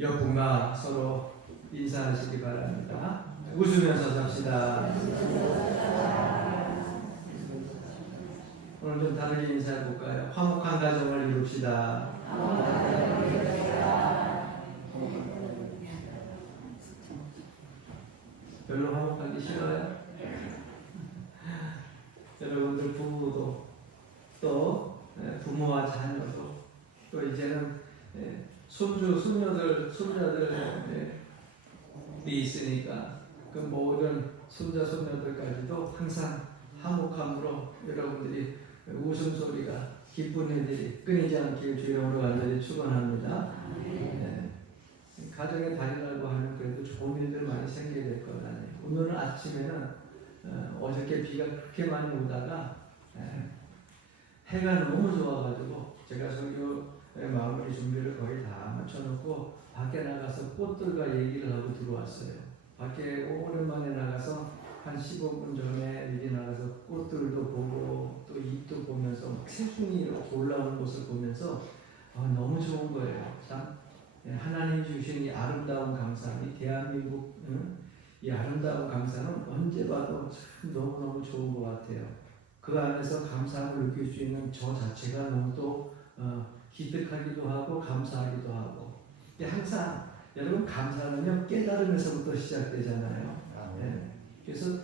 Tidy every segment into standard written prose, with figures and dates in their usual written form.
옆분과 서로 인사하시기 바랍니다. 웃으면서 삽시다. 오늘 좀 다르게 인사해 볼까요? 화목한 가정을 이룹시다. 별로 화목하기 싫어요? 여러분들 부부도 또 부모와 자녀도 또 이제는 손주, 손자들이 있으니까 그 모든 손자, 손녀들까지도 항상 화목함으로 여러분들이 웃음소리가 기쁜 일들이 끊이지 않길 주님으로 간절히 축원합니다. 가정의 달이라고 하면 그래도 좋은 일들 많이 생기게 될 것 아니에요. 오늘 아침에는 어저께 비가 그렇게 많이 오다가 해가 너무 좋아가지고 제가 설교 마무리 준비를 거의 다 맞춰놓고 밖에 나가서 꽃들과 얘기를 하고 들어왔어요. 밖에 오랜만에 나가서 한 15분 전에 미리 나가서 꽃들도 보고 또 잎도 보면서 새순이 이렇게 올라오는 것을 보면서 너무 좋은 거예요. 참 하나님 주신 이 아름다운 강산, 이 대한민국 이 아름다운 강산은 언제 봐도 참 너무너무 좋은 것 같아요. 그 안에서 감사함을 느낄 수 있는 저 자체가 너무 또 기특하기도 하고 감사하기도 하고. 항상 여러분 감사는요 깨달음에서부터 시작되잖아요. 그래서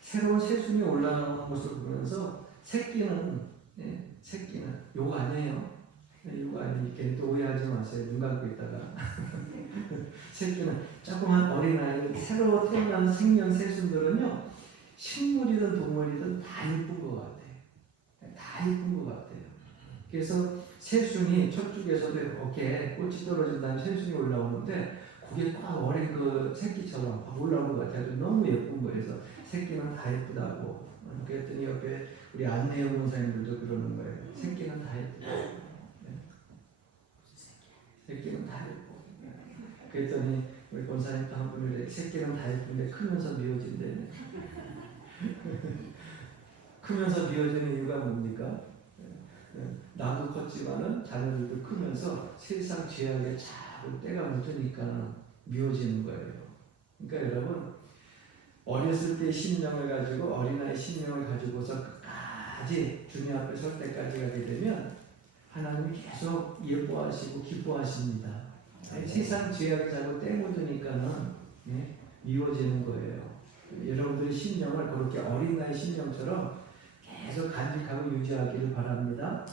새로운 새순이 올라오는 것을 보면서 새끼는 욕 아니에요. 욕 아니에요. 이렇게 또 오해하지 마세요. 눈 감고 있다가 새끼는 조그만 어린아이 새로 태어난 생명 새순들은요 식물이든 동물이든 다 예쁜 것 같아요. 다 예쁜 것 같아요. 그래서 새순이 척죽에서도 어깨에 꽃이 떨어진다는 새순이 올라오는데 그게 꽉 어린 그 새끼처럼 올라오는 것 같아요. 너무 예쁜 거예요. 그래서 새끼는 다 예쁘다고. 그랬더니 옆에 우리 안내영 원사님들도 그러는 거예요. 새끼는 다 예쁘다고. 새끼는 다 예뻐. 그랬더니 우리 권사님도 한 분이 새끼는 다 예쁜데 크면서 미워진대. 크면서 미워지는 이유가 뭡니까? 나도 컸지만은 자녀들도 크면서 세상 죄악에 자꾸 때가 묻으니까 미워지는 거예요. 그러니까 여러분 어렸을 때 심령을 가지고 어린아이 심령을 가지고서 끝까지 주님 앞에 설 때까지 가게 되면 하나님이 계속 예뻐하시고 기뻐하십니다. 세상 죄악에 자꾸 때 묻으니까는 미워지는 거예요. 여러분들의 심령을 그렇게 어린아이 심령처럼 계속 간직하고 유지하기를 바랍니다.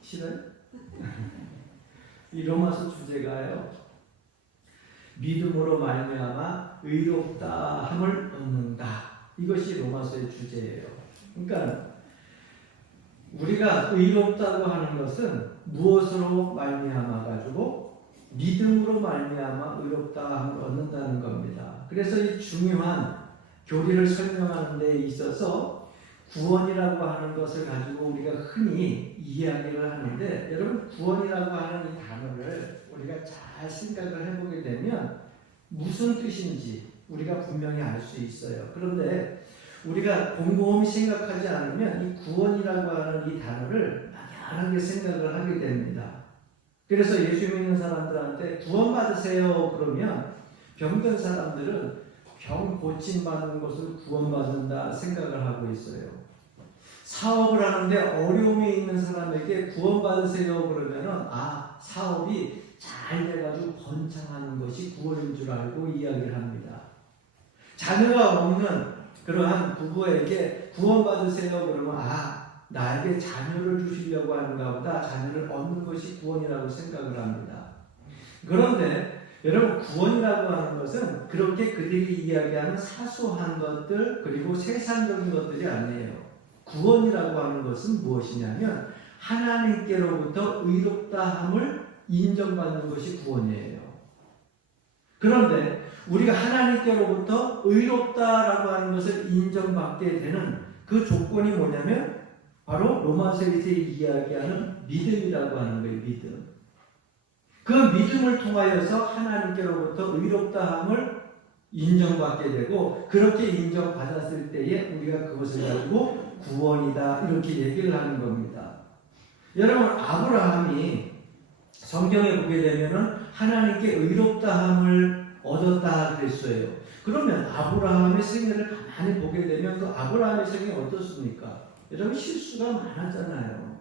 싫어요? 이 로마서 주제가요. 믿음으로 말미암아 의롭다 함을 얻는다. 이것이 로마서의 주제예요. 그러니까 우리가 의롭다고 하는 것은 무엇으로 말미암아 가지고 믿음으로 말미암아 의롭다 함을 얻는다는 겁니다. 그래서 이 중요한 교리를 설명하는 데 있어서 구원이라고 하는 것을 가지고 우리가 흔히 이야기를 하는데 여러분 구원이라고 하는 이 단어를 우리가 잘 생각을 해보게 되면 무슨 뜻인지 우리가 분명히 알 수 있어요. 그런데 우리가 곰곰이 생각하지 않으면 이 구원이라고 하는 이 단어를 막연하게 생각을 하게 됩니다. 그래서 예수 믿는 사람들한테 구원받으세요 그러면 병든 사람들은 병 고침받는 것을 구원받는다 생각을 하고 있어요. 사업을 하는데 어려움이 있는 사람에게 구원받으세요 그러면은 사업이 잘 돼가지고 번창하는 것이 구원인 줄 알고 이야기를 합니다. 자녀가 없는 그러한 부부에게 구원받으세요 그러면 나에게 자녀를 주시려고 하는가 보다 자녀를 얻는 것이 구원이라고 생각을 합니다. 그런데 여러분 구원이라고 하는 것은 그렇게 그들이 이야기하는 사소한 것들 그리고 세상적인 것들이 아니에요. 구원이라고 하는 것은 무엇이냐면 하나님께로부터 의롭다함을 인정받는 것이 구원이에요. 그런데 우리가 하나님께로부터 의롭다라고 하는 것을 인정받게 되는 그 조건이 뭐냐면 바로 로마서에서 이야기하는 믿음이라고 하는 거예요. 믿음. 그 믿음을 통하여서 하나님께로부터 의롭다함을 인정받게 되고 그렇게 인정받았을 때에 우리가 그것을 가지고 구원이다 이렇게 얘기를 하는 겁니다. 여러분 아브라함이 성경에 보게 되면은 하나님께 의롭다함을 얻었다 그랬어요. 그러면 아브라함의 생애를 가만히 보게 되면 그 아브라함의 생애 어떻습니까? 여러분 실수가 많았잖아요.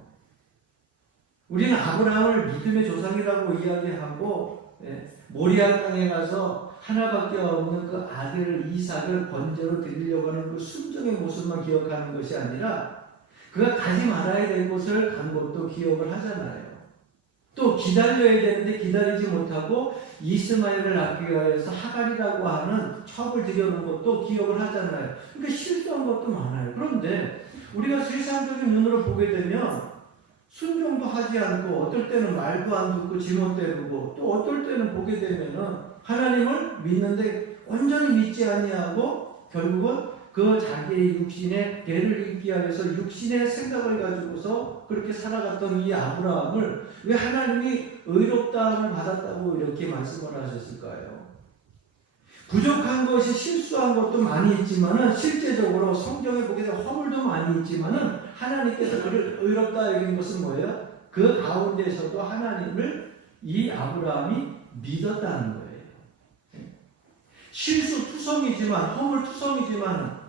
우리는 아브라함을 믿음의 조상이라고 이야기하고 모리아 땅에 가서 하나밖에 없는 그 아들 이삭을 번제로 드리려고 하는 그 순종의 모습만 기억하는 것이 아니라 그가 가지 말아야 될 곳을 간 것도 기억을 하잖아요. 또 기다려야 되는데 기다리지 못하고 이스마엘을 낳기 위해서 하갈이라고 하는 첩을 들여놓은 것도 기억을 하잖아요. 그러니까 실수한 것도 많아요. 그런데 우리가 세상적인 눈으로 보게 되면 순종도 하지 않고 어떨 때는 말도 안 듣고 지멋대로고 또 어떨 때는 보게 되면은 하나님을 믿는데 온전히 믿지 아니하고 결국은 그 자기의 육신의 대를 잇기 위해서 육신의 생각을 가지고서 그렇게 살아갔던 이 아브라함을 왜 하나님이 의롭다함을 받았다고 이렇게 말씀을 하셨을까요? 부족한 것이 실수한 것도 많이 있지만은 실제적으로 성경에 보게 되면 허물도 많이 있지만은 하나님께서 그를 의롭다 여긴 것은 뭐예요? 그 가운데서도 하나님을 이 아브라함이 믿었다는 거예요. 실수투성이지만 허물투성이지만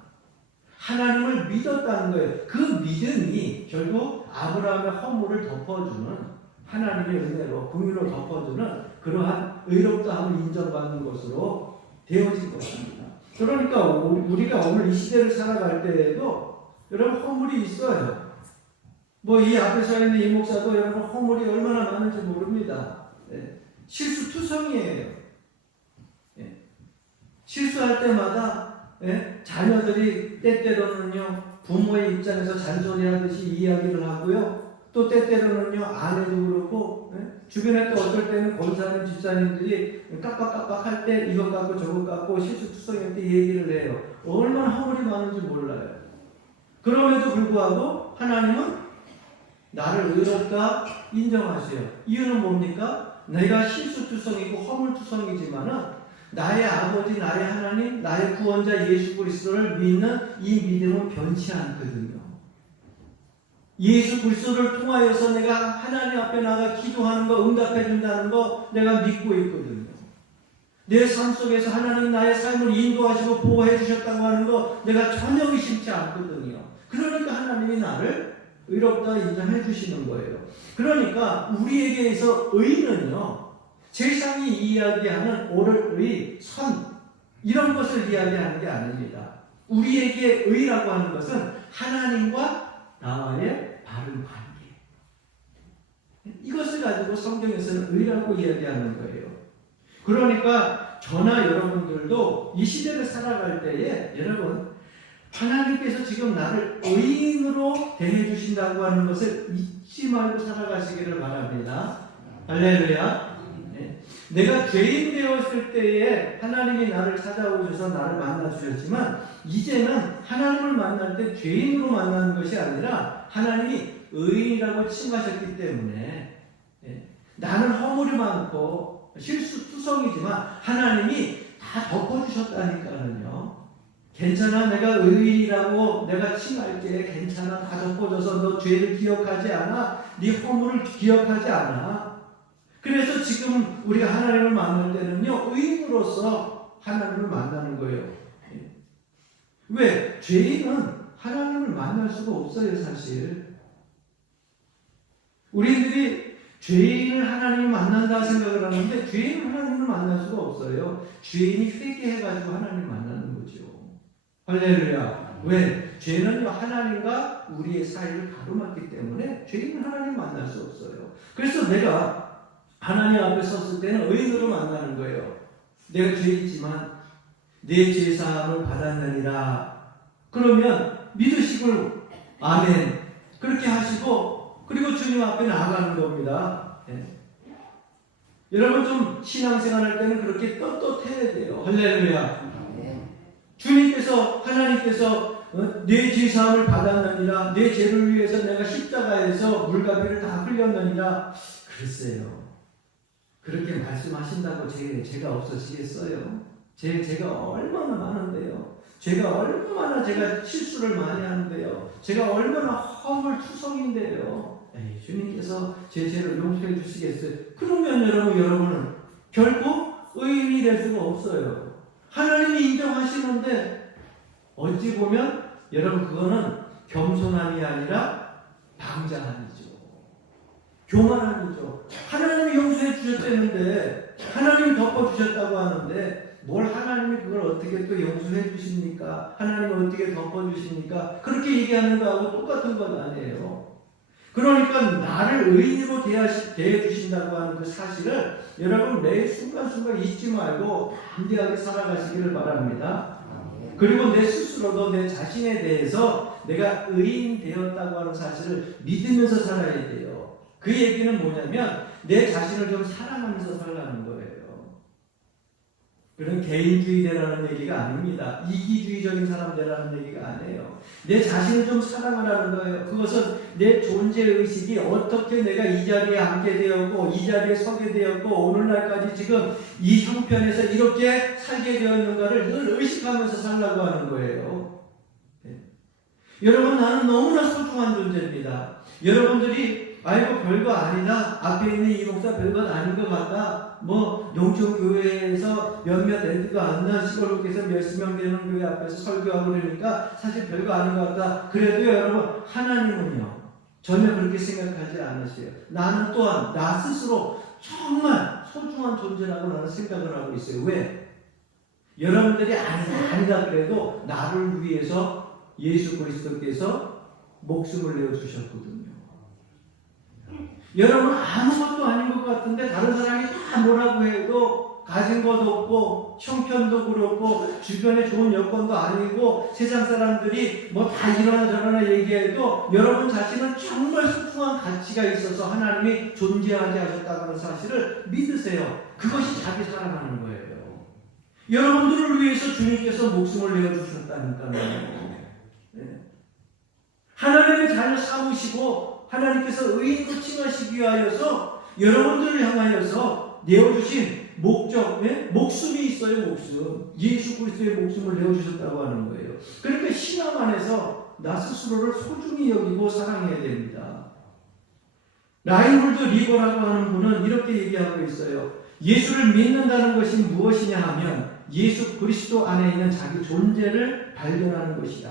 하나님을 믿었다는 거예요. 그 믿음이 결국 아브라함의 허물을 덮어주는 하나님의 은혜로 긍휼로 덮어주는 그러한 의롭다함을 인정받는 것으로 되어진 것입니다. 그러니까 우리가 오늘 이 시대를 살아갈 때에도 여러분 허물이 있어요. 뭐 이 앞에 서 있는 이 목사도 여러분 허물이 얼마나 많은지 모릅니다. 실수투성이에요. 실수할 때마다 자녀들이 때때로는요 부모의 입장에서 잔소리하듯이 이야기를 하고요. 또 때때로는요 아내도 그렇고 주변에 또 어떨 때는 권사님 집사님들이 깜빡깜빡 할 때 이것 갖고 저것 갖고 실수투성일 때 얘기를 해요. 얼마나 허물이 많은지 몰라요. 그럼에도 불구하고 하나님은 나를 의롭다 인정하세요. 이유는 뭡니까? 내가 실수투성이고 허물투성이지만은 나의 아버지, 나의 하나님, 나의 구원자 예수 그리스도를 믿는 이 믿음은 변치 않거든요. 예수 그리스도를 통하여서 내가 하나님 앞에 나가 기도하는 거 응답해 준다는 거 내가 믿고 있거든요. 내 삶 속에서 하나님 나의 삶을 인도하시고 보호해 주셨다고 하는 거 내가 전혀 의심치 않거든요. 그러니까 하나님이 나를 의롭다 인정해 주시는 거예요. 그러니까 우리에게서 의는요. 세상이 이야기하는 옳을 의, 선 이런 것을 이야기하는 게 아닙니다. 우리에게 의라고 하는 것은 하나님과 나와의 바른 관계. 이것을 가지고 성경에서는 의라고 이야기하는 거예요. 그러니까 저나 여러분들도 이 시대를 살아갈 때에 여러분 하나님께서 지금 나를 의인으로 대해 주신다고 하는 것을 잊지 말고 살아가시기를 바랍니다. 할렐루야. 내가 죄인 되었을 때에 하나님이 나를 찾아오셔서 나를 만나주셨지만 이제는 하나님을 만날 때 죄인으로 만나는 것이 아니라 하나님이 의인이라고 칭하셨기 때문에 나는 허물이 많고 실수투성이지만 하나님이 다 덮어주셨다니까요. 괜찮아 내가 의인이라고 내가 칭할게 괜찮아 다 덮어줘서 너 죄를 기억하지 않아 네 허물을 기억하지 않아. 그래서 지금 우리가 하나님을 만날 때는요 의인으로서 하나님을 만나는 거예요. 왜? 죄인은 하나님을 만날 수가 없어요. 사실 우리들이 죄인을 하나님을 만난다 생각을 하는데 죄인은 하나님을 만날 수가 없어요. 죄인이 회개해가지고 하나님을 만나는 거죠. 할렐루야. 왜? 죄는요 하나님과 우리의 사이를 가로막기 때문에 죄인은 하나님 만날 수 없어요. 그래서 내가 하나님 앞에 섰을 때는 의인으로 만나는 거예요. 내가 죄있지만 내 죄사함을 받았느니라. 그러면 믿으시고 아멘 그렇게 하시고 그리고 주님 앞에 나아가는 겁니다. 여러분 좀 신앙생활 할 때는 그렇게 떳떳해야 돼요. 할렐루야. 주님께서 하나님께서 내 죄사함을 받았느니라 내 죄를 위해서 내가 십자가에서 물가비를 다 흘렸느니라. 글쎄요 그렇게 말씀하신다고 제가 없어지겠어요? 제가 얼마나 많은데요. 제가 얼마나 제가 실수를 많이 하는데요. 제가 얼마나 허물투성인데요. 주님께서 제 죄를 용서해 주시겠어요? 그러면 여러분은 결코 의인이 될 수가 없어요. 하나님이 인정하시는데 어찌 보면 여러분 그거는 겸손함이 아니라 방자함이죠. 교만함이죠. 하나님이 용서해 주셨다는데 하나님이 덮어주셨다고 하는데 뭘 하나님이 그걸 어떻게 또 용서해 주십니까? 하나님이 어떻게 덮어주십니까? 그렇게 얘기하는 거하고 똑같은 건 아니에요. 그러니까 나를 의인으로 대해주신다고 하는 그 사실을 여러분 매 순간순간 잊지 말고 담대하게 살아가시기를 바랍니다. 그리고 내 스스로도 내 자신에 대해서 내가 의인 되었다고 하는 사실을 믿으면서 살아야 돼요. 그 얘기는 뭐냐면 내 자신을 좀 사랑하면서 살라는 거예요. 그런 개인주의 되라는 얘기가 아닙니다. 이기주의적인 사람 되라는 얘기가 아니에요. 내 자신을 좀 사랑하라는 거예요. 그것은 내 존재의식이 어떻게 내가 이 자리에 앉게 되었고 이 자리에 서게 되었고 오늘날까지 지금 이 형편에서 이렇게 살게 되었는가를 늘 의식하면서 살라고 하는 거예요. 네. 여러분 나는 너무나 소중한 존재입니다. 여러분들이 아이고 별거 아니다. 앞에 있는 이 목사 별것 아닌 것 같다. 뭐 용천교회에서 몇몇 애들도 안 나 시골국에서 몇십 명 되는 교회 앞에서 설교하고 그러니까 사실 별거 아닌 것 같다. 그래도 여러분 하나님은요 전혀 그렇게 생각하지 않으세요. 나는 또한 나 스스로 정말 소중한 존재라고 나는 생각을 하고 있어요. 왜? 여러분들이 아니다 그래도 나를 위해서 예수 그리스도께서 목숨을 내어주셨거든요. 여러분 아무것도 아닌 것 같은데 다른 사람이 다 뭐라고 해도 가진 것도 없고 형편도 그렇고 주변에 좋은 여건도 아니고 세상 사람들이 뭐 다 이러나 저러나 얘기해도 여러분 자신은 정말 소중한 가치가 있어서 하나님이 존재하게 하셨다는 고 사실을 믿으세요. 그것이 자기 사랑하는 거예요. 여러분들을 위해서 주님께서 목숨을 내어주셨다니까요. 네. 하나님의 자녀 삼으시고 하나님께서 의인으로 칭하시기 위하여서 여러분들을 향하여서 내어주신 목적, 네? 목숨이 있어요. 목숨. 예수 그리스도의 목숨을 내어주셨다고 하는 거예요. 그러니까 신앙 안에서 나 스스로를 소중히 여기고 사랑해야 됩니다. 라인홀드 리버라고 하는 분은 이렇게 얘기하고 있어요. 예수를 믿는다는 것이 무엇이냐 하면 예수 그리스도 안에 있는 자기 존재를 발견하는 것이다.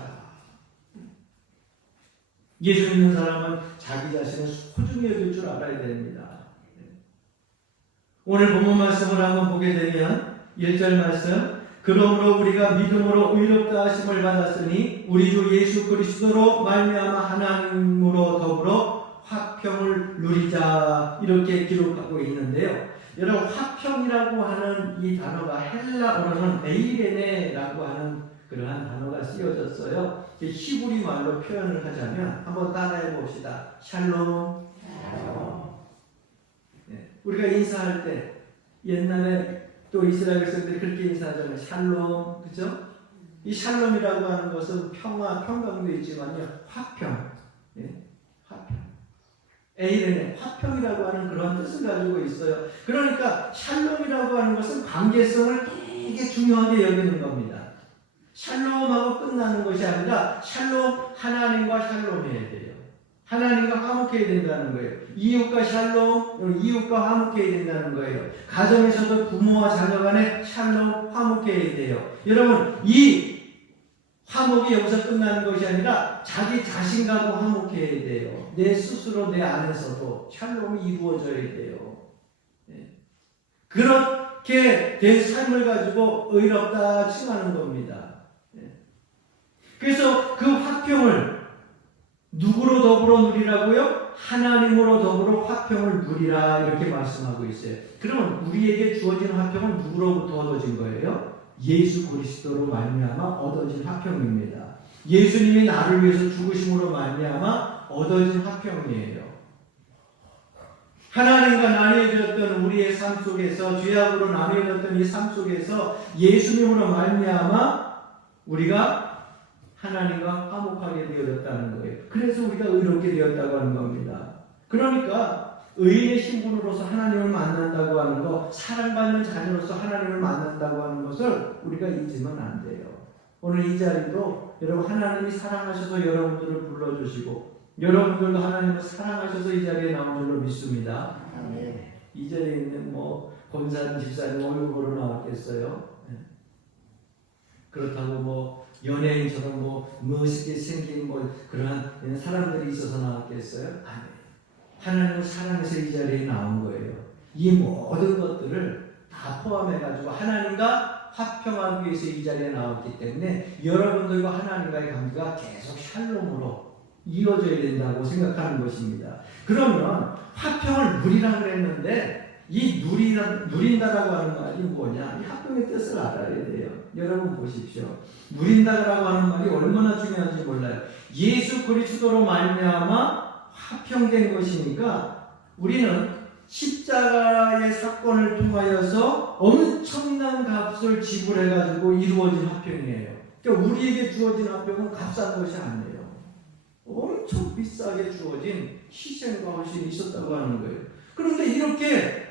예수 믿는 사람은 자기 자신을 소중히 여길 줄 알아야 됩니다. 오늘 본문 말씀을 한번 보게 되면 1절 말씀 그러므로 우리가 믿음으로 의롭다 하심을 받았으니 우리 주 예수 그리스도로 말미암아 하나님으로 더불어 화평을 누리자 이렇게 기록하고 있는데요. 여러분 화평이라고 하는 이 단어가 헬라어로는 에이레네라고 하는 그러한 단어가 쓰여졌어요. 히브리 말로 표현을 하자면 한번 따라해 봅시다. 샬롬. 네. 우리가 인사할 때 옛날에 또 이스라엘에서 그렇게 인사하잖아요. 샬롬, 그죠? 이 샬롬이라고 하는 것은 평화, 평강도 있지만요, 화평, 네. 화평. 에이레네, 화평이라고 하는 그런 뜻을 가지고 있어요. 그러니까 샬롬이라고 하는 것은 관계성을 되게 중요하게 여기는 겁니다. 샬롬하고 끝나는 것이 아니라 샬롬 하나님과 샬롬해야 돼요. 하나님과 화목해야 된다는 거예요. 이웃과 샬롬, 이웃과 화목해야 된다는 거예요. 가정에서도 부모와 자녀 간에 샬롬 화목해야 돼요. 여러분 이 화목이 여기서 끝나는 것이 아니라 자기 자신과도 화목해야 돼요. 내 스스로 내 안에서도 샬롬이 이루어져야 돼요. 네. 그렇게 된 삶을 가지고 의롭다 칭하는 겁니다. 그래서 그 화평을 누구로 더불어 누리라고요? 하나님으로 더불어 화평을 누리라 이렇게 말씀하고 있어요. 그러면 우리에게 주어진 화평은 누구로부터 얻어진 거예요? 예수 그리스도로 말미암아 얻어진 화평입니다. 예수님이 나를 위해서 죽으심으로 말미암아 얻어진 화평이에요. 하나님과 나뉘어졌던 우리의 삶 속에서 죄악으로 나뉘어졌던 이 삶 속에서 예수님으로 말미암아 우리가 하나님과 화목하게 되어졌다는 거예요. 그래서 우리가 의롭게 되었다고 하는 겁니다. 그러니까 의인의 신분으로서 하나님을 만난다고 하는 것, 사랑받는 자녀로서 하나님을 만난다고 하는 것을 우리가 잊으면 안 돼요. 오늘 이 자리도 여러분 하나님이 사랑하셔서 여러분들을 불러주시고 여러분들도 하나님을 사랑하셔서 이 자리에 나온 줄로 믿습니다. 이 자리에 있는 권사님, 집사님 얼굴 보러 나왔겠어요? 그렇다고 뭐 연예인처럼 뭐 멋있게 생긴 뭐 그러한 사람들이 있어서 나왔겠어요? 아니에요. 하나님은 사랑해서 이 자리에 나온 거예요. 이 모든 것들을 다 포함해가지고 하나님과 화평하기 위해서 이 자리에 나왔기 때문에 여러분들과 하나님과의 관계가 계속 샬롬으로 이어져야 된다고 생각하는 것입니다. 그러면 화평을 누리라 그랬는데 이 누린다라고 하는 말이 뭐냐? 이 화평의 뜻을 알아야 돼요. 여러분 보십시오. 누린다라고 하는 말이 얼마나 중요한지 몰라요. 예수 그리스도로 말미암아 화평된 것이니까 우리는 십자가의 사건을 통하여서 엄청난 값을 지불해가지고 이루어진 화평이에요. 그러니까 우리에게 주어진 화평은 값싼 것이 아니에요. 엄청 비싸게 주어진 희생과 헌신이 있었다고 하는 거예요. 그런데 이렇게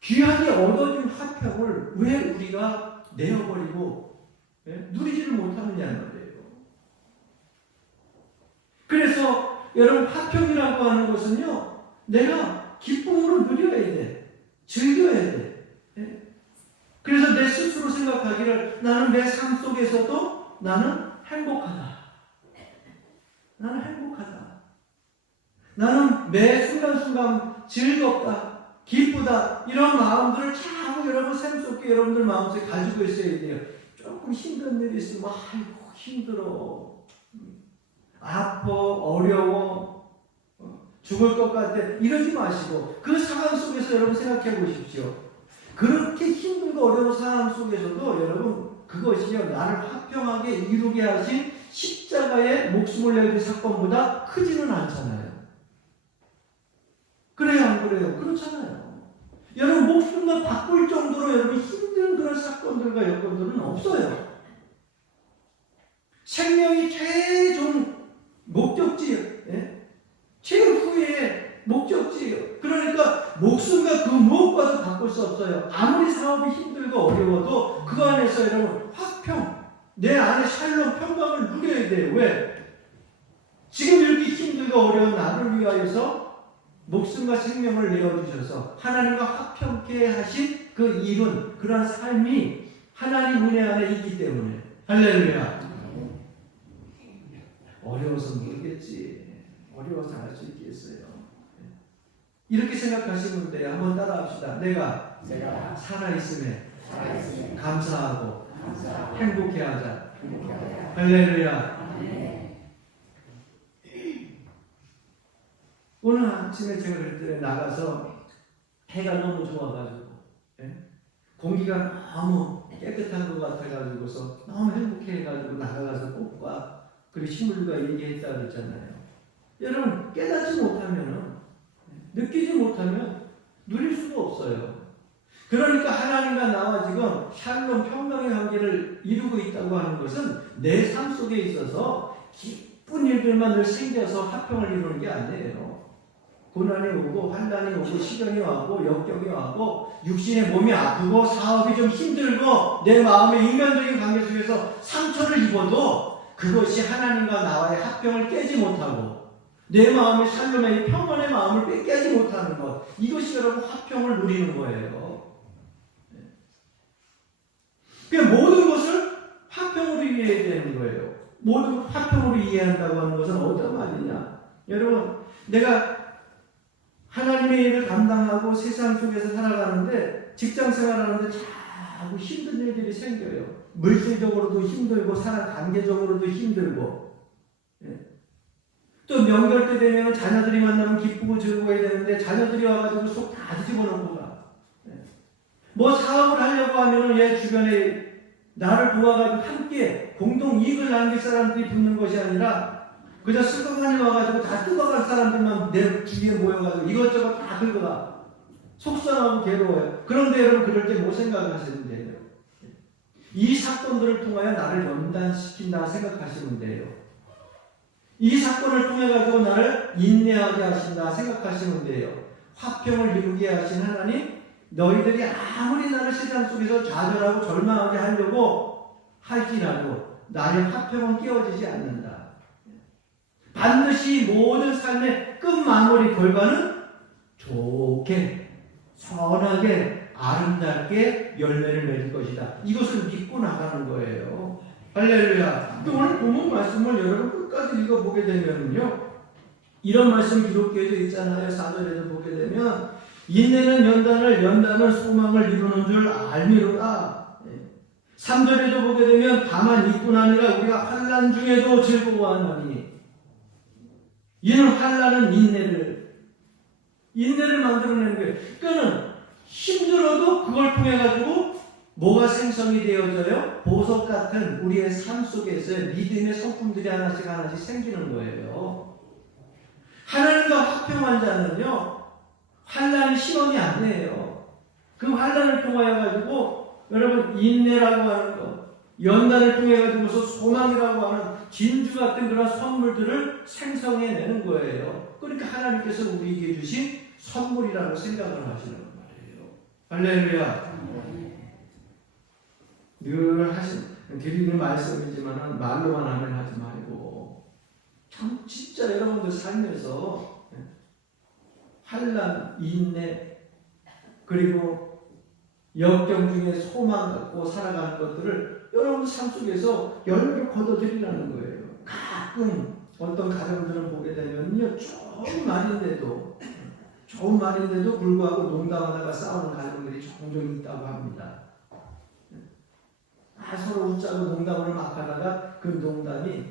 귀하게 얻어진 화평을 왜 우리가 내어버리고 누리지를 못하느냐는 말이에요. 그래서 여러분 화평이라고 하는 것은요, 내가 기쁨으로 누려야 돼. 즐겨야 돼. 그래서 내 스스로 생각하기를 나는 내 삶 속에서도 나는 행복하다. 나는 행복하다. 나는 매 순간순간 즐겁다. 기쁘다. 이런 마음들을 자꾸 여러분 삶 속에 여러분들 마음속에 가지고 있어야 돼요. 조금 힘든 일이 있으면 아이고 힘들어. 아파. 어려워. 죽을 것 같아. 이러지 마시고 그 상황 속에서 여러분 생각해 보십시오. 그렇게 힘들고 어려운 상황 속에서도 여러분 그것이요 나를 화평하게 이루게 하신 십자가의 목숨을 내는 사건보다 크지는 않잖아요. 그래요 안 그래요? 그렇잖아요. 여러분 목숨을 바꿀 정도로 여러분 힘든 그런 사건들과 여건들은 없어요. 생명이 최종 목적지예요. 최후의 목적지예요. 그러니까 목숨과 그 무엇과도 바꿀 수 없어요. 아무리 사업이 힘들고 어려워도 그 안에서 여러분 화평, 내 안에 샬롬 평강을 누려야 돼요. 왜? 지금 이렇게 힘들고 어려운 나를 위하여서 목숨과 생명을 내어주셔서 하나님과 화평케 하신 그 일은 그러한 삶이 하나님 은혜 안에 있기 때문에 할렐루야. 어려워서 모르겠지. 어려워서 할 수 있겠어요. 이렇게 생각하시면 돼요. 한번 따라합시다. 내가 살아있음에 감사하고 행복해하자. 할렐루야. 오늘 아침에 제가 그랬더니 나가서 해가 너무 좋아가지고 공기가 너무 깨끗한 것 같아가지고서 너무 행복해가지고 나가서 꽃과 그리고 식물과 얘기했다 그랬잖아요. 여러분 깨닫지 못하면 느끼지 못하면 누릴 수가 없어요. 그러니까 하나님과 나와 지금 샬롬 평강의 관계를 이루고 있다고 하는 것은 내 삶 속에 있어서 기쁜 일들만 늘 생겨서 화평을 이루는 게 아니에요. 고난이 오고 환난이 오고 시련이 오고 역경이 오고 육신의 몸이 아프고 사업이 좀 힘들고 내 마음의 인간적인 관계 속에서 상처를 입어도 그것이 하나님과 나와의 화평을 깨지 못하고 내 마음의 샬롬의 평안의 마음을 깨지 못하는 것, 이것이 여러분 화평을 누리는 거예요. 그러니까 모든 것을 화평으로 이해해야 되는 거예요. 모든 걸 화평으로 이해한다고 하는 것은 어떤 말이냐? 여러분, 내가 하나님의 일을 감당하고 세상 속에서 살아가는데 직장 생활하는데 자꾸 힘든 일들이 생겨요. 물질적으로도 힘들고 사람 관계적으로도 힘들고 또 명절 때 되면 자녀들이 만나면 기쁘고 즐거워야 되는데 자녀들이 와가지고 속 다 뒤집어 놓고 가. 뭐 사업을 하려고 하면 얘 주변에 나를 도와가지고 함께 공동 이익을 남길 사람들이 붙는 것이 아니라 그저 슬퍼하니 와가지고 다 뜯어갈 사람들만 내 주위에 모여가지고 이것저것 다 긁어가. 속상하고 괴로워요. 그런데 여러분 그럴 때 뭐 생각하시면 돼요? 이 사건들을 통하여 나를 연단시킨다 생각하시면 돼요. 이 사건을 통해가지고 나를 인내하게 하신다 생각하시면 돼요. 화평을 이루게 하신 하나님, 너희들이 아무리 나를 세상 속에서 좌절하고 절망하게 하려고 할지라도 나의 화평은 깨어지지 않는다. 반드시 모든 삶의 끝마무리 결과는 좋게, 선하게, 아름답게 열매를 맺을 것이다. 이것을 믿고 나가는 거예요. 할렐루야. 오늘 본문 말씀을 여러분 끝까지 읽어보게 되면요, 이런 말씀 기록되어 있잖아요. 4절에도 보게 되면 인내는 연단은 소망을 이루는 줄 알미로다. 3절에도 보게 되면 다만 이뿐 아니라 우리가 환난 중에도 즐거워하나니, 이는 환난은 인내를 만들어내는 거예요. 그러니까 힘들어도 그걸 통해 가지고 뭐가 생성이 되어져요? 보석 같은 우리의 삶 속에서 믿음의 성품들이 하나씩 생기는 거예요. 하나님과 화평한 자는요, 환난이 시험이 안 돼요. 그 환난을 통하여 가지고 여러분 인내라고 하는 것, 연단을 통해 가지고서 소망이라고 하는 진주 같은 그런 선물들을 생성해내는 거예요. 그러니까 하나님께서 우리에게 주신 선물이라고 생각을 하시는 말이에요. 할렐루야. 늘 드리는 말씀이지만 말로만 하면 하지 말고 참 진짜 여러분들 살면서 환난, 인내, 그리고 역경 중에 소망 갖고 살아가는 것들을 여러분 삶 속에서 열매를 거둬들이라는 거예요. 가끔 어떤 가정들은 보게 되면요, 좋은 말인데도 불구하고 농담하다가 싸우는 가정들이 종종 있다고 합니다. 서로 웃자고 농담을 막 하다가 그 농담이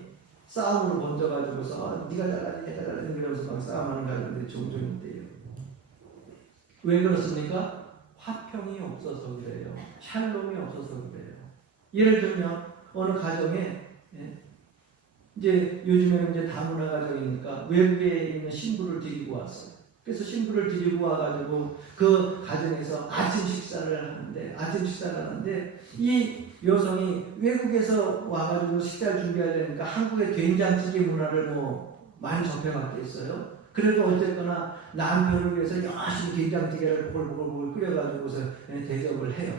싸움으로 번져가지고서 네가 잘라니 내가 잘라니 그러면서 막 싸움하는 가정들이 종종 있대요. 왜 그렇습니까? 화평이 없어서 그래요. 샬롬이 없어서 그래요. 예를 들면 어느 가정에 이제 요즘에는 이제 다문화 가정이니까 외국에 있는 신부를 데리고 왔어요. 그래서 신부를 데리고 와가지고 그 가정에서 아침 식사를 하는데 이 여성이 외국에서 와가지고 식사를 준비해야 되니까 한국의 된장찌개 문화를 많이 접해왔겠어요. 그래도 어쨌거나 남편을 위해서 열심히 된장찌개를 보글보글 끓여가지고서 대접을 해요.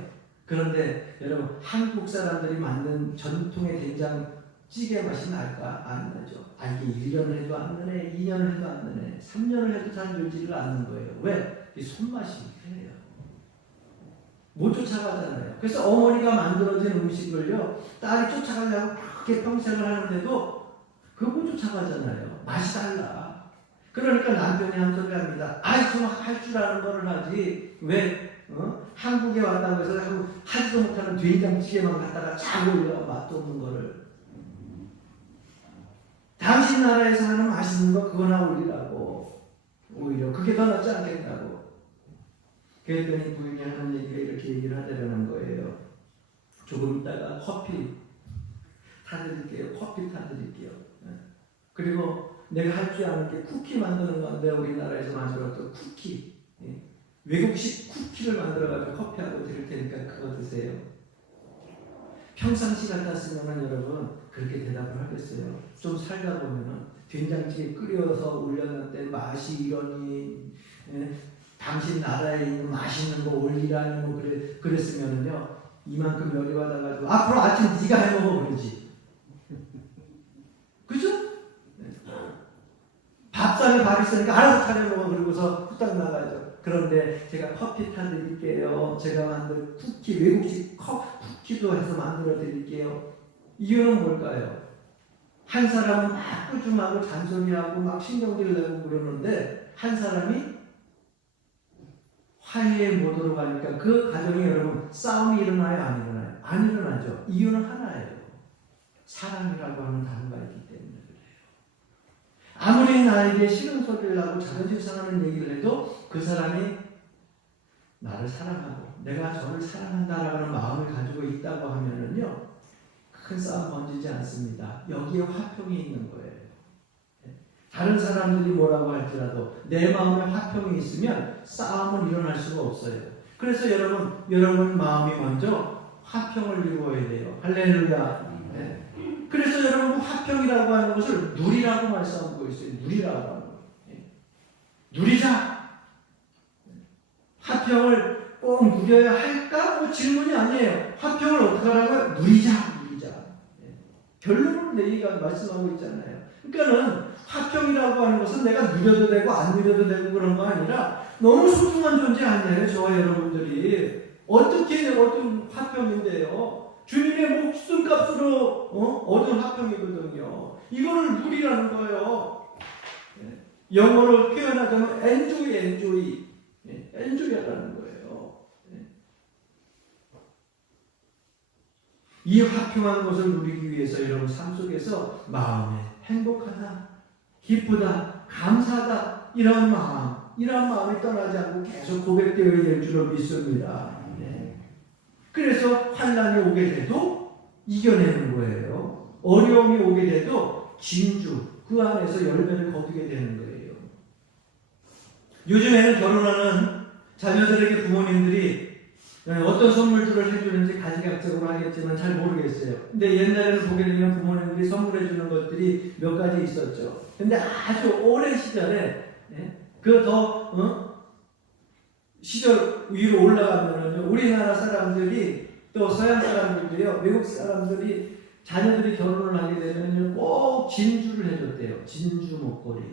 그런데 여러분 한국 사람들이 만든 전통의 된장찌개 맛이 날까? 안 나죠. 이게 1년을 해도 안 나네, 2년을 해도 안 나네, 3년을 해도 잘 늘지를 않는 거예요. 왜? 이 손맛이 그래요. 못 쫓아가잖아요. 그래서 어머니가 만들어진 음식을요, 딸이 쫓아가려고 그렇게 평생을 하는데도 그거 못 쫓아가잖아요. 맛이 달라. 그러니까 남편이 한 소리 합니다. 좀 할 줄 아는 거를 하지. 왜? 한국에 왔다고 해서 하지도 못하는 된장찌개만 갖다가 잘 올려, 맛도 없는 거를. 당신 나라에서 하는 맛있는 거 그거나 올리라고. 오히려 그게 더 낫지 않겠다고. 그랬더니 부인이 하는 얘기가 이렇게 얘기를 하더라는 거예요. 조금 있다가 커피 타드릴게요. 그리고 내가 할 줄 아는 게 쿠키 만드는 건데, 우리나라에서 만들었던 쿠키, 외국식 쿠키를 만들어가지고 커피하고 드릴 테니까 그거 드세요. 평상시 같았으면 여러분 그렇게 대답을 하겠어요. 좀 살다 보면은 된장찌개 끓여서 올렸는데 맛이 이러니, 당신 나라에 있는 맛있는 거 올리라니 그랬으면은요, 이만큼 열이 받아가지고 앞으로 아침 네가 해먹어 그러지. 그죠? 밥상에 밥 있으니까 알아서 차려먹어 그러고서 후딱 나가죠. 그런데 제가 커피 타드릴게요. 제가 만든 쿠키, 외국식 쿠키도 해서 만들어 드릴게요. 이유는 뭘까요? 한 사람은 막 꾸중하고 잔소리하고 막 신경질 내고 그러는데, 한 사람이 화해의 모드로 가니까 그 가정에 여러분 싸움이 일어나요? 안 일어나요? 안 일어나죠. 이유는 하나예요. 사랑이라고 하는 단어가 있기 때문에 그래요. 아무리 나에게 싫은 소리를 하고 자존심 상하는 얘기를 해도 그 사람이 나를 사랑하고 내가 저를 사랑한다라고 하는 마음을 가지고 있다고 하면은요, 큰 싸움 번지지 않습니다. 여기에 화평이 있는 거예요. 다른 사람들이 뭐라고 할지라도 내 마음에 화평이 있으면 싸움은 일어날 수가 없어요. 그래서 여러분 마음이 먼저 화평을 이루어야 돼요. 할렐루야. 그래서 여러분 화평이라고 하는 것을 누리라고 말씀하고 있어요. 누리라고 하는 거예요. 누리자. 화평을 꼭 누려야 할까? 질문이 아니에요. 화평을 어떻게 하라고요? 누리자. 결론은 내가 말씀하고 있잖아요. 그러니까는 화평이라고 하는 것은 내가 누려도 되고 안 누려도 되고 그런 거 아니라 너무 소중한 존재 아니에요. 저와 여러분들이. 어떻게 얻은 화평인데요? 주님의 목숨값으로 얻은 화평이거든요. 이거를 누리라는 거예요. 영어로 표현하자면 enjoy, enjoy라는 거예요. 이 화평한 것을 누리기 위해서 여러분 삶 속에서 마음에 행복하다, 기쁘다, 감사하다 이런 마음이 떠나지 않고 계속 고백되어야 될 줄로 믿습니다. 그래서 환난이 오게 돼도 이겨내는 거예요. 어려움이 오게 돼도 진주 그 안에서 열매를 거두게 되는 거예요. 요즘에는 결혼하는 자녀들에게 부모님들이 어떤 선물들을 해주는지 가지각색으로 하겠지만 잘 모르겠어요. 근데 옛날에는 보게 되면 부모님들이 선물해주는 것들이 몇 가지 있었죠. 근데 아주 오랜 시절에 그 더 시절 위로 올라가면은요, 우리나라 사람들이 또 서양 사람들도요, 외국 사람들이 자녀들이 결혼을 하게 되면요, 꼭 진주를 해줬대요. 진주 목걸이,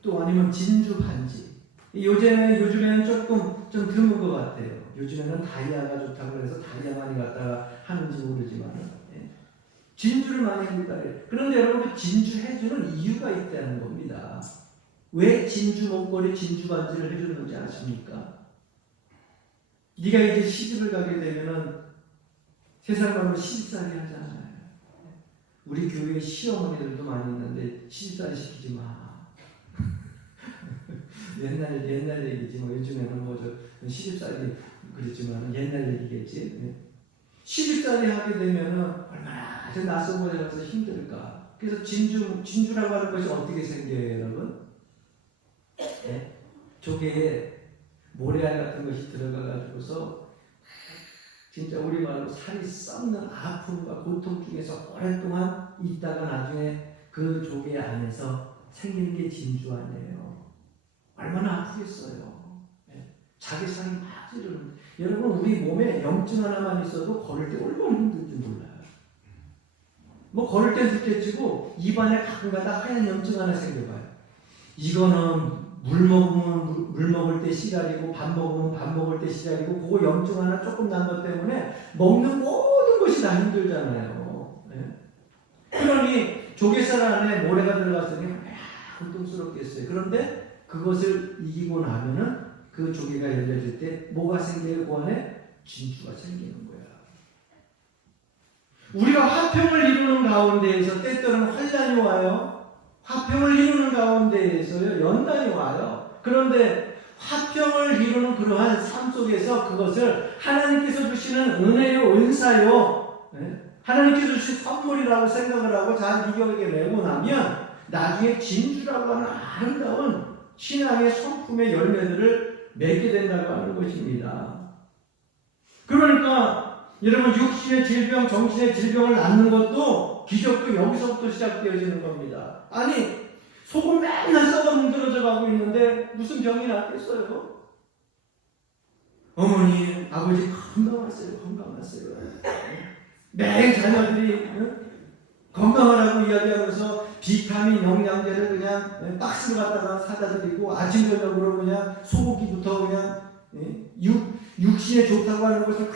또 아니면 진주 반지. 요즘에는 조금 좀 드문 것 같아요. 요즘에는 다이아가 좋다고 해서 다이아 많이 갖다가 하는지 모르지만 진주를 많이 해준다. 그런데 여러분 진주 해주는 이유가 있다는 겁니다. 왜 진주 목걸이, 진주 반지를 해주는지 아십니까? 네가 이제 시집을 가게 되면은 세상말로 시집살이 하잖아요. 우리 교회에 시어머니들도 많이 있는데 시집살이 시키지 마. 옛날 얘기지 뭐 요즘에는 뭐 저 시집살이 그랬지만 옛날 얘기겠지. 시집살이 하게 되면은 얼마나 낯선 곳에 가서 힘들까. 그래서 진주라고 하는 것이 어떻게 생겨요, 여러분? 조개에 모래알 같은 것이 들어가가지고서 진짜 우리말로 살이 썩는 아픔과 고통 중에서 오랫동안 있다가 나중에 그 조개 안에서 생기는 게 진주 아니에요. 얼마나 아프겠어요. 자기 살이 막 찌르는. 여러분 우리 몸에 염증 하나만 있어도 걸을 때 얼마나 힘든지 몰라요. 뭐 걸을 땐 둘째치고 입안에 가끔가다 하얀 염증 하나 생겨봐요. 이거는 물 먹을 때 시달리고 밥 먹으면 밥 먹을 때 시달리고 그거 염증 하나 조금 난 것 때문에 먹는 모든 것이 다 힘들잖아요. 그러니 조개살 안에 모래가 들어갔으니 고통스럽겠어요. 그런데 그것을 이기고 나면은 그 조개가 열려질 때 뭐가 생겨요? 그 안에 진주가 생기는 거야. 우리가 화평을 이루는 가운데에서 때때로는 환난이 와요. 화평을 이루는 가운데에서요, 연단이 와요. 그런데 화평을 이루는 그러한 삶 속에서 그것을 하나님께서 주시는 은혜요, 은사요, 하나님께서 주신 선물이라고 생각을 하고 잘 이겨내게 내고 나면 나중에 진주라고 하는 아름다운 신앙의 성품의 열매들을 맺게 된다고 하는 것입니다. 그러니까 여러분 육신의 질병, 정신의 질병을 낫는 것도 기적도 여기서부터 시작되어지는 겁니다. 아니 속은 맨날 썩어 문드러져 가고 있는데 무슨 병이 낫겠어요? 어머니, 아버지 건강하세요. 매일 자녀들이 건강하라고 이야기하면서 비타민, 영양제를 그냥 박스를 갖다가 사다 드리고 아침 저녁으로 그냥 소고기부터 그냥 육신에 좋다고 하는 것을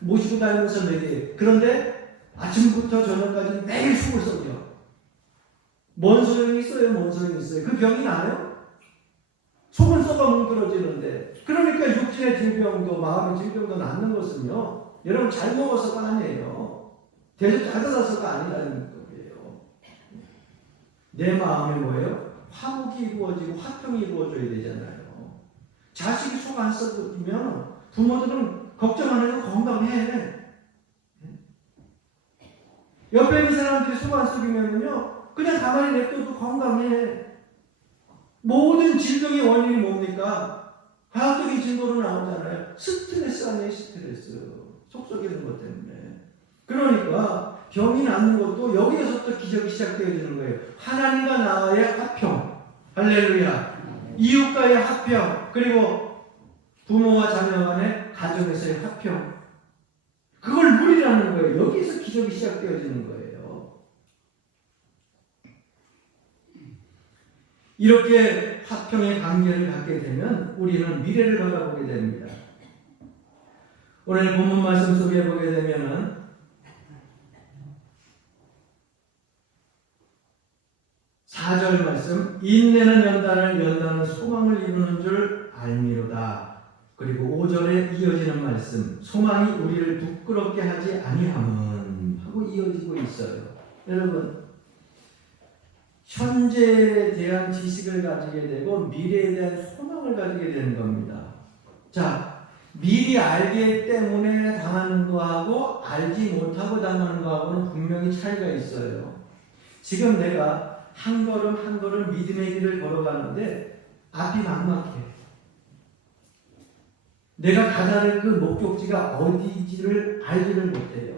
모시고 다니면서 먹여요. 그런데 아침부터 저녁까지 매일 속을 썩여. 뭔 소용이 있어요? 그 병이 나요? 속은 썩어 뭉그러지는데. 그러니까 육신의 질병도 마음의 질병도 낫는 것은요, 여러분 잘 먹어서가 아니에요. 대접 잘 받아서가 아니라는 거예요. 내 마음에 뭐예요? 화목이 이루어지고 화평이 이루어져야 되잖아요. 자식이 속 안 썩으면 부모들은 걱정 안 해도 건강해. 옆에 있는 사람들이 속 안 썩이면요, 그냥 가만히 냅둬도 건강해. 모든 질병의 원인이 뭡니까? 과학적인 증거로 나오잖아요. 스트레스 아니에요, 스트레스. 속 썩이는 것 때문에. 그러니까 병이 낫는 것도 여기에서부터 기적이 시작되어지는 거예요. 하나님과 나와의 화평. 할렐루야. 이웃과의 화평. 그리고 부모와 자녀 간의 가정에서의 화평. 그걸 누리라는 거예요. 여기에서 기적이 시작되어지는 거예요. 이렇게 화평의 관계를 갖게 되면 우리는 미래를 바라보게 됩니다. 오늘 본문 말씀 속에 보게 되면은 4절 말씀, 인내는 연단을, 연단은 소망을 이루는 줄 알미로다. 그리고 5절에 이어지는 말씀, 소망이 우리를 부끄럽게 하지 아니함은 하고 이어지고 있어요. 여러분, 현재에 대한 지식을 가지게 되고 미래에 대한 소망을 가지게 되는 겁니다. 자, 미리 알기 때문에 당하는 거하고 알지 못하고 당하는 거하고는 분명히 차이가 있어요. 지금 내가 한 걸음 한 걸음 믿음의 길을 걸어가는데 앞이 막막해. 내가 가야 할 그 목적지가 어디인지를 알지를 못해요.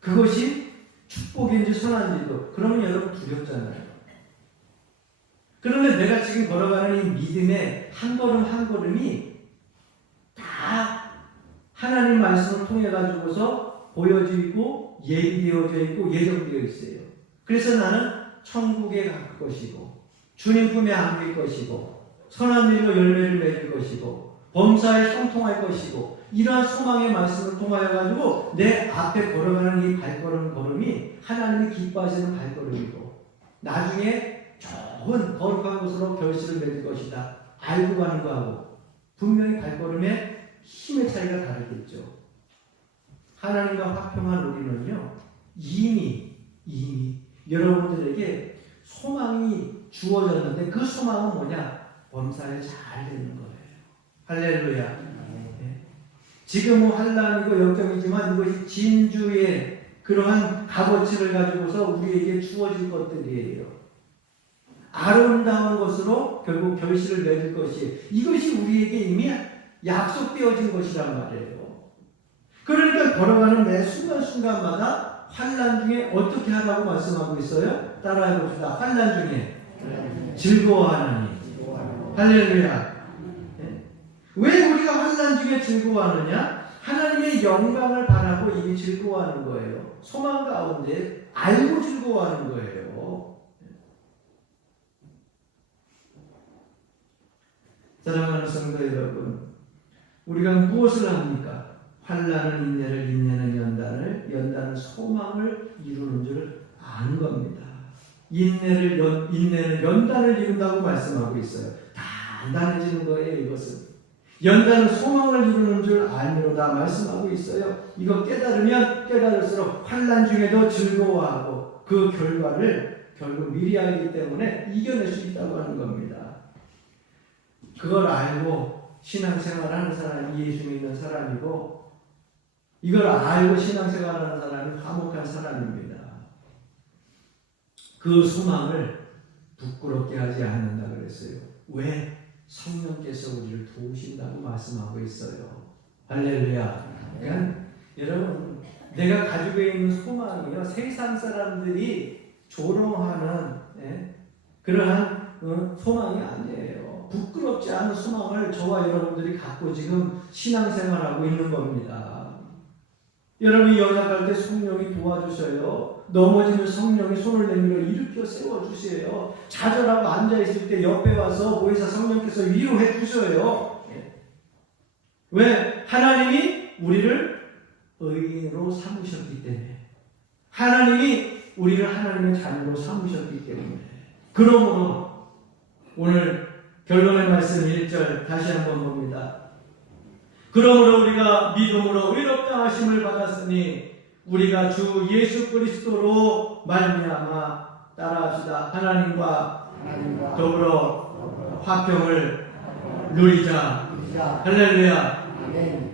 그것이 축복인지 선한지도. 그러면 여러분 두렵잖아요. 그런데 내가 지금 걸어가는 이 믿음의 한 걸음 한 걸음이 다 하나님 말씀을 통해 가지고서 보여지고 예비되어져 있고 예정되어 있어요. 그래서 나는 천국에 갈 것이고 주님 품에 안길 것이고 선한 일로 열매를 맺을 것이고 범사에 형통할 것이고 이러한 소망의 말씀을 통하여 가지고 내 앞에 걸어가는 이 걸음이 하나님이 기뻐하시는 발걸음이고 나중에 좋은 거룩한 곳으로 결실을 맺을 것이다. 알고 가는 거하고 분명히 발걸음의 힘의 차이가 다르겠죠. 하나님과 화평한 우리는요 이미 여러분들에게 소망이 주어졌는데 그 소망은 뭐냐? 범사에 잘 되는 거예요. 할렐루야. 네. 지금은 환난이고 역경이지만 이것이 진주의 그러한 값어치를 가지고서 우리에게 주어질 것들이에요. 아름다운 것으로 결국 결실을 맺을 것이 이것이 우리에게 이미 약속되어진 것이란 말이에요. 그러니까 걸어가는 매 순간순간마다 환난 중에 어떻게 하라고 말씀하고 있어요? 따라해 봅시다. 환난 중에 즐거워하느니. 할렐루야. 네? 왜 우리가 환난 중에 즐거워하느냐? 하나님의 영광을 바라고 이미 즐거워하는 거예요. 소망 가운데 알고 즐거워하는 거예요. 사랑하는 성도 여러분, 우리가 무엇을 합니까? 환난은 인내를, 인내는 연단을, 연단은 소망을 이루는 줄 아는 겁니다. 인내는 연단을 이룬다고 말씀하고 있어요. 단단해지는 거예요, 이것은. 연단은 소망을 이루는 줄 알미로다 말씀하고 있어요. 이거 깨달으면 깨달을수록 환난 중에도 즐거워하고 그 결과를 결국 미리 알기 때문에 이겨낼 수 있다고 하는 겁니다. 그걸 알고 신앙생활하는 사람이 예수 믿는 사람이고 이걸 알고 신앙생활하는 사람이 화목한 사람입니다. 그 소망을 부끄럽게 하지 않는다 그랬어요. 왜? 성령께서 우리를 도우신다고 말씀하고 있어요. 할렐루야. 그러니까 여러분 내가 가지고 있는 소망이요 세상 사람들이 조롱하는 그러한 소망이 아니에요. 부끄럽지 않은 소망을 저와 여러분들이 갖고 지금 신앙생활하고 있는 겁니다. 여러분이 연약할 때 성령이 도와주셔요. 넘어지는 성령이 손을 내밀어 일으켜 세워주세요. 좌절하고 앉아있을 때 옆에 와서 모이사 성령께서 위로해 주셔요. 왜? 하나님이 우리를 의인으로 삼으셨기 때문에 하나님이 우리를 하나님의 자녀로 삼으셨기 때문에 그러므로 오늘 결론의 말씀 1절 다시 한번 봅니다. 그러므로 우리가 믿음으로 의롭다 하심을 받았으니 우리가 주 예수 그리스도로 말미암아 따라합시다. 하나님과 더불어 화평을 누리자. 할렐루야.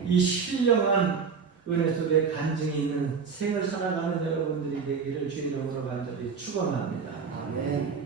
이 신령한 은혜 속에 간증이 있는 생을 살아가는 여러분들이 되기를 주님으로 간절히 축원합니다. 아멘.